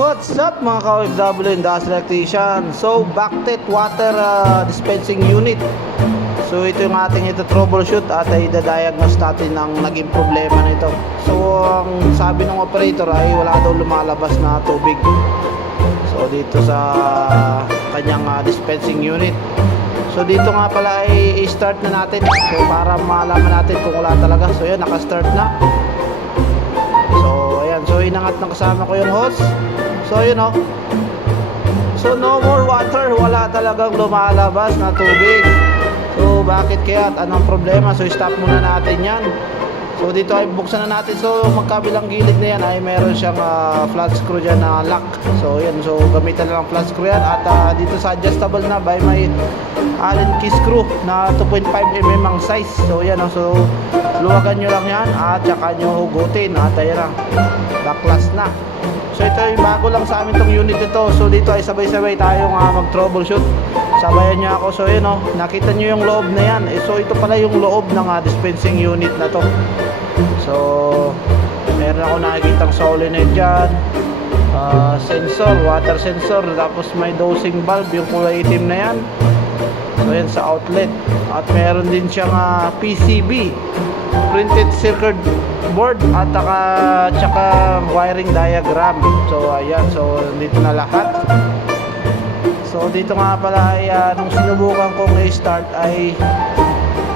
What's up mga ka-OFW Industrial Electrician? So, backlit water dispensing unit. So, ito yung ating troubleshoot at i-diagnose natin ang naging problema nito. So, ang sabi ng operator ay wala daw lumalabas na tubig. So, dito sa kanyang dispensing unit. So, dito nga pala ay i-start na natin. So, para malaman natin kung wala talaga. So, yan, naka-start na. So inangat ng kasama ko yung hose. So yun o. So no more water. Wala talagang lumalabas na tubig. So bakit kaya at anong problema? So stop muna natin yan. So dito ay buksan na natin. So magkabilang gilid na yan ay meron siyang flat screw dyan na lock. So yan. So gamitan na lang flat screw yan. At dito sa adjustable na by may Allen key screw na 2.5mm ang size. So yan. So luwagan nyo lang yan at saka nyo hugutin. At ayan na, backlash na. So ito ay bago lang sa amin tong unit ito. So dito ay sabay-sabay tayong mag-troubleshoot. Sabayan nyo ako. So yun o, nakita nyo yung loob na yan. So ito pala yung loob ng dispensing unit na to. So meron ako nakikitang solenoid dyan, sensor, water sensor. Tapos may dosing valve, yung kulay itim na yan. So yan sa outlet. At meron din siyang PCB, printed circuit board, at tsaka wiring diagram. So ayan, so dito na lahat. So dito nga pala ay nung sinubukan kong i-start ay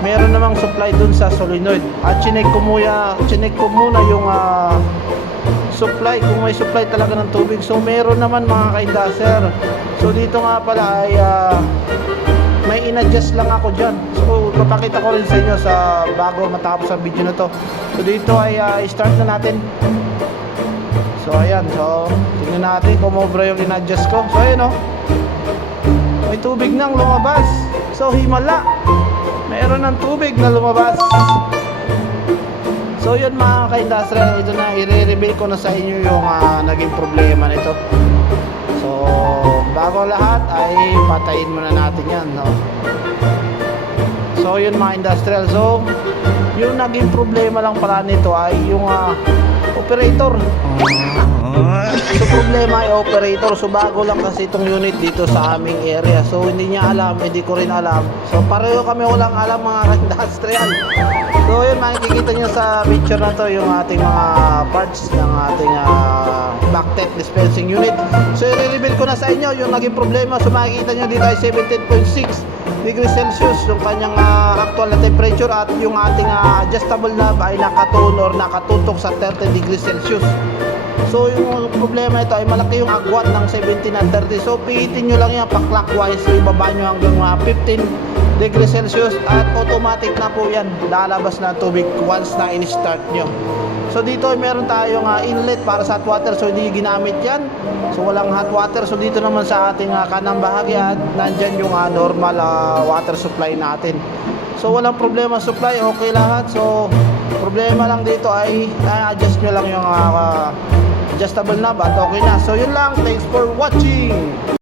meron namang supply dun sa solenoid. At chinek ko muna yung supply, kung may supply talaga ng tubig. So meron naman mga ka-induster. So dito nga pala ay may in-adjust lang ako dyan. So papakita ko rin sa inyo sa bago matapos ang video na to. So dito ay start na natin. So ayan, so tingnan natin kung mobra yung in-adjust ko. So ayan o, may tubig nang lumabas. So himala, meron ng tubig na lumabas. So yun mga ka-industrial, ito na, i-reveal ko na sa inyo yung naging problema nito. So bago lahat ay patayin muna natin yan, no? So yun mga industrial, so yung naging problema lang pala nito ay yung operator. So problema ay operator. So bago lang kasi itong unit dito sa aming area. So hindi niya alam, hindi ko rin alam. So pareho kami walang alam mga industrial. So yun, makikita nyo sa picture na to yung ating mga parts ng ating backlit dispensing unit. So i-reveal ko na sa inyo yung naging problema. So makikita nyo dito ay 17.6 degrees Celsius yung kanyang actual na temperature, at yung ating adjustable knob ay nakatune or nakatutok sa 30 degrees Celsius. So yung problema ito ay malaki yung agwat ng 17 at 30. So pihitin nyo lang yan pa clockwise. So ibaba nyo hanggang 15 degrees Celsius at automatic na po yan, lalabas na tubig once na in-start nyo. So dito ay meron tayong inlet para sa hot water. So hindi ginamit yan. So walang hot water. So dito naman sa ating kanang bahagi at nandyan yung normal water supply natin. So walang problema supply, okay lahat. So problema lang dito ay adjust nyo lang yung adjustable knob at okay na. So yun lang, thanks for watching.